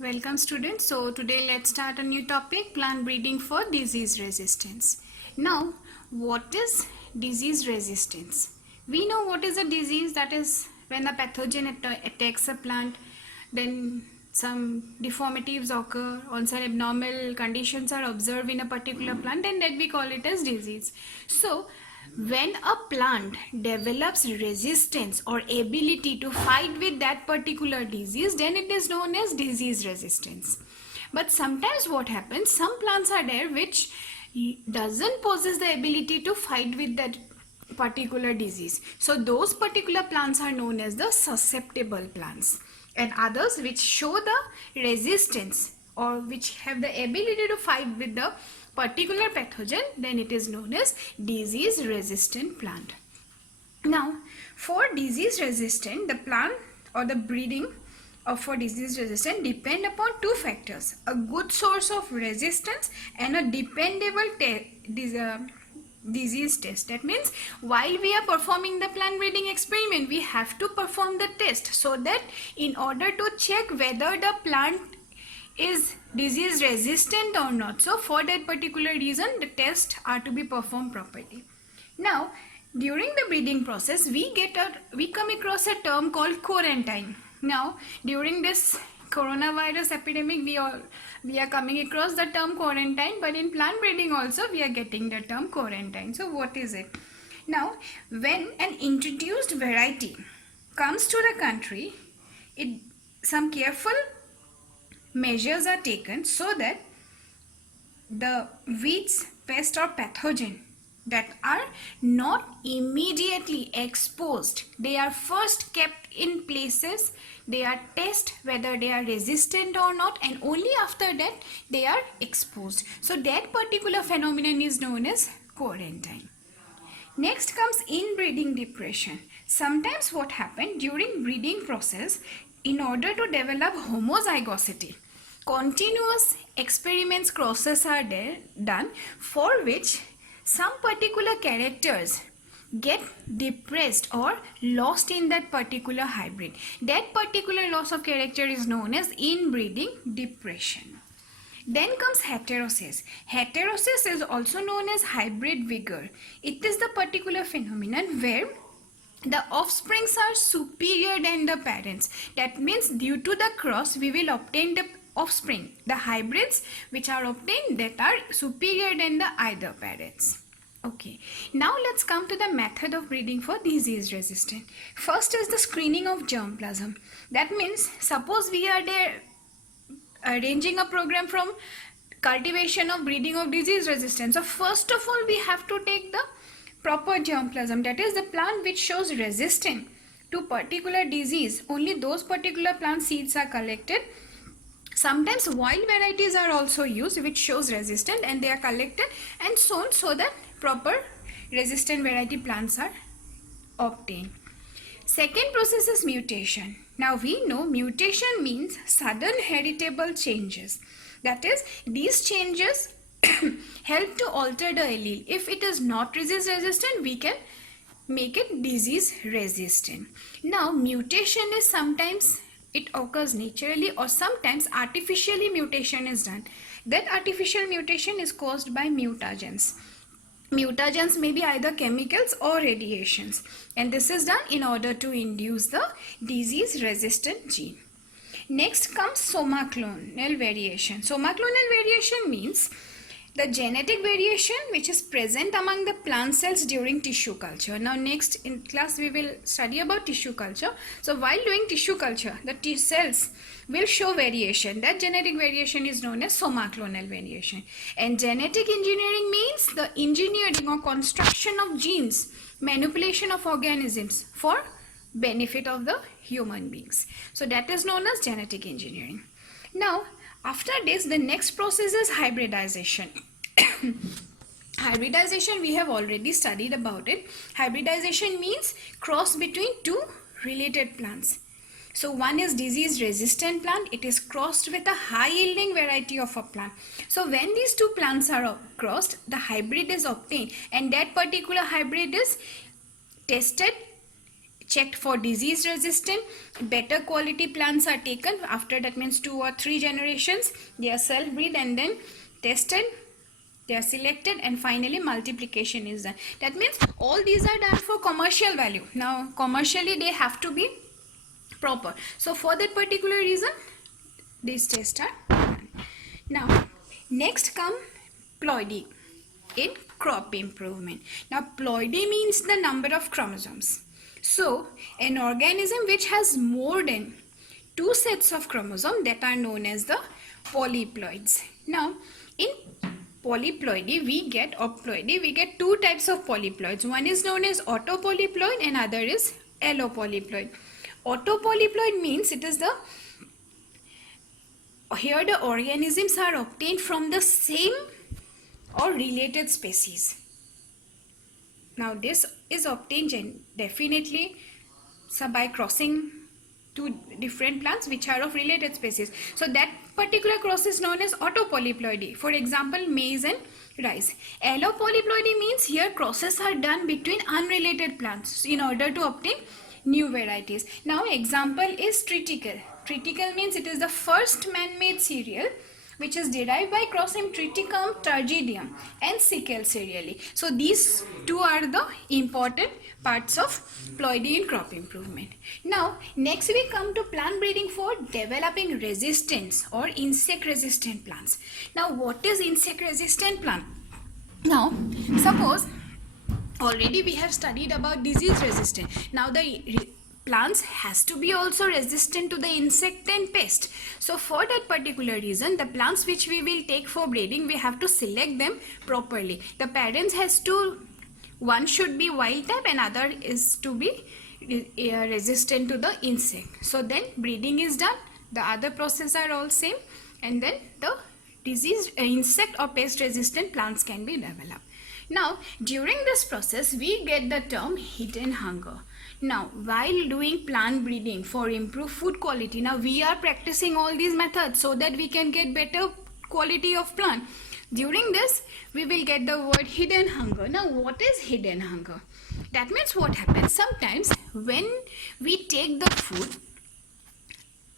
Welcome students. So today let's start a new topic, plant breeding for disease resistance. Now what is disease resistance? We know what is a disease, that is when a pathogen attacks a plant, then some deformities occur or some abnormal conditions are observed in a particular plant, and that we call it as disease. So when a plant develops resistance or ability to fight with that particular disease, then it is known as disease resistance. But sometimes what happens, some plants are there which doesn't possess the ability to fight with that particular disease. So those particular plants are known as the susceptible plants, and others which show the resistance or which have the ability to fight with the particular pathogen, then it is known as disease resistant plant. Now for disease resistant, the plant or the breeding for disease resistant depend upon two factors: a good source of resistance and a dependable disease test. That means while we are performing the plant breeding experiment, we have to perform the test, so that in order to check whether the plant is disease resistant or not. So for that particular reason, the tests are to be performed properly. Now during the breeding process, we come across a term called quarantine. Now during this coronavirus epidemic, we are coming across the term quarantine, but in plant breeding also we are getting the term quarantine. So what is it? Now when an introduced variety comes to the country, some careful measures are taken so that the weeds, pest or pathogen that are not immediately exposed, they are first kept in places, they are tested whether they are resistant or not, and only after that they are exposed. So that particular phenomenon is known as quarantine. Next comes inbreeding depression. Sometimes what happens during breeding process, in order to develop homozygosity, continuous experiments crosses are done, for which some particular characters get depressed or lost in that particular hybrid. That particular loss of character is known as inbreeding depression. Then comes heterosis. Heterosis is also known as hybrid vigor. It is the particular phenomenon where the offsprings are superior than the parents. That means due to the cross, we will obtain the offspring, the hybrids which are obtained, that are superior than the either parents. Okay, now let's come to the method of breeding for disease resistant. First is the screening of germplasm. That means suppose we are there arranging a program from cultivation of breeding of disease resistance. So first of all, we have to take the proper germplasm, that is the plant which shows resistant to particular disease. Only those particular plant seeds are collected. Sometimes wild varieties are also used which shows resistant, and they are collected and sown so that proper resistant variety plants are obtained. Second process is mutation. Now we know mutation means sudden heritable changes. That is, these changes help to alter the allele. If it is not disease resistant, we can make it disease resistant. Now mutation is sometimes it occurs naturally, or sometimes artificially mutation is done. That artificial mutation is caused by mutagens. Mutagens may be either chemicals or radiations, and this is done in order to induce the disease resistant gene. Next comes somaclonal variation. Somaclonal variation means the genetic variation which is present among the plant cells during tissue culture. Now next in class we will study about tissue culture. So while doing tissue culture, the T cells will show variation. That genetic variation is known as somaclonal variation. And genetic engineering means the engineering or construction of genes, manipulation of organisms for benefit of the human beings. So that is known as genetic engineering. Now after this, the next process is hybridization. Hybridization, we have already studied about it. Hybridization means cross between two related plants. So one is disease resistant plant, it is crossed with a high yielding variety of a plant. So when these two plants are crossed, the hybrid is obtained, and that particular hybrid is tested checked for disease resistant. Better quality plants are taken. After that means 2 or 3 generations, they are self-breed and then tested, they are selected, and finally multiplication is done. That means all these are done for commercial value. Now commercially they have to be proper. So for that particular reason these tests are done. Now next come ploidy in crop improvement. Now ploidy means the number of chromosomes. So an organism which has more than 2 sets of chromosomes, that are known as the polyploids. Now in polyploidy we get, or ploidy, we get 2 types of polyploids. One is known as autopolyploid and other is allopolyploid. Autopolyploid means it is the, here the organisms are obtained from the same or related species. Now this is obtained definitely by crossing 2 different plants which are of related species. So that particular cross is known as autopolyploidy. For example, maize and rice. Allopolyploidy means here crosses are done between unrelated plants in order to obtain new varieties. Now example is triticale. Triticale means it is the first man-made cereal which is derived by crossing Triticum turgidum and Sickle cereale. So these 2 are the important parts of ploidy in crop improvement. Now next we come to plant breeding for developing resistance or insect resistant plants. Now what is insect resistant plant? Now suppose already we have studied about disease resistant. Now the plants has to be also resistant to the insect and pest. So for that particular reason, the plants which we will take for breeding, we have to select them properly. The parents has to, one should be wild type and other is to be resistant to the insect. So then breeding is done, the other process are all same, and then the disease insect or pest resistant plants can be developed. Now during this process we get the term hidden hunger. Now while doing plant breeding for improved food quality, now we are practicing all these methods so that we can get better quality of plant. During this we will get the word hidden hunger. Now what is hidden hunger? That means what happens sometimes when we take the food,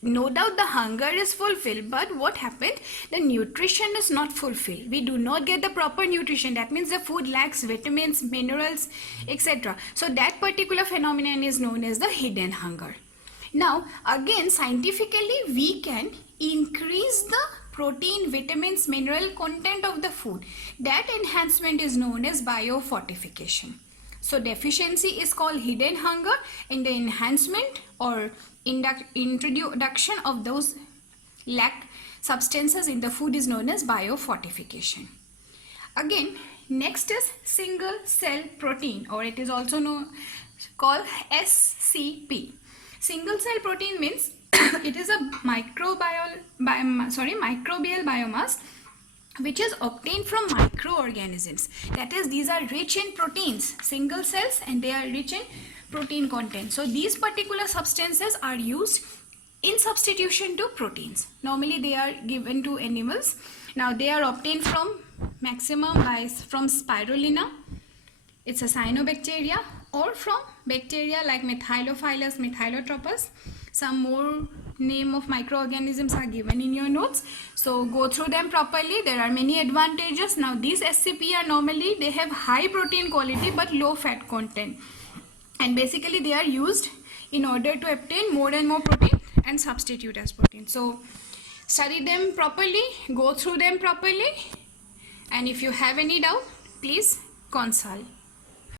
no doubt the hunger is fulfilled, but what happened, the nutrition is not fulfilled. We do not get the proper nutrition. That means the food lacks vitamins, minerals, etc. So that particular phenomenon is known as the hidden hunger. Now again scientifically we can increase the protein, vitamins, mineral content of the food. That enhancement is known as biofortification. So deficiency is called hidden hunger, and the enhancement or introduction of those lack substances in the food is known as biofortification. Again, next is single cell protein, or it is also known called SCP. Single cell protein means it is a microbial biomass which is obtained from microorganisms. That is, these are rich in proteins, single cells, and they are rich in protein content. So these particular substances are used in substitution to proteins. Normally they are given to animals. Now they are obtained from from spirulina, it's a cyanobacteria, or from bacteria like Methylophilus, Methylotropus. Some more name of microorganisms are given in your notes, so go through them properly. There are many advantages. Now these SCP are normally, they have high protein quality but low fat content, and basically they are used in order to obtain more and more protein and substitute as protein. So study them properly, go through them properly, and if you have any doubt, please consult.